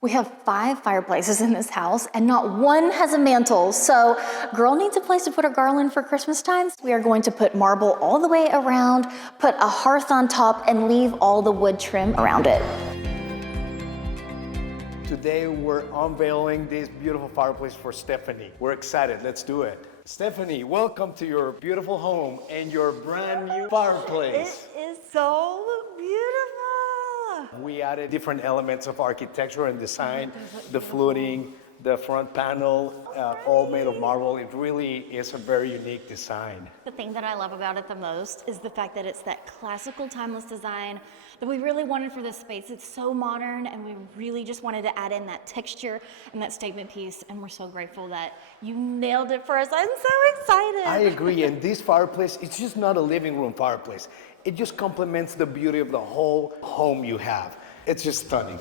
We have 5 fireplaces in this house and not one has a mantle. So girl needs a place to put her garland for Christmas time. We are going to put marble all the way around, put a hearth on top, and leave all the wood trim around it. Today we're unveiling this beautiful fireplace for Stephanie. We're excited, let's do it. Stephanie, welcome to your beautiful home and your brand new fireplace. It is so beautiful. We added different elements of architecture and design, the fluting, the front panel, all made of marble. It really is a very unique design. The thing that I love about it the most is the fact that it's that classical, timeless design that we really wanted for this space. It's so modern, and we really just wanted to add in that texture and that statement piece, and we're so grateful that you nailed it for us. I'm so excited. I agree, and this fireplace, it's just not a living room fireplace. It just complements the beauty of the whole home you have. It's just stunning.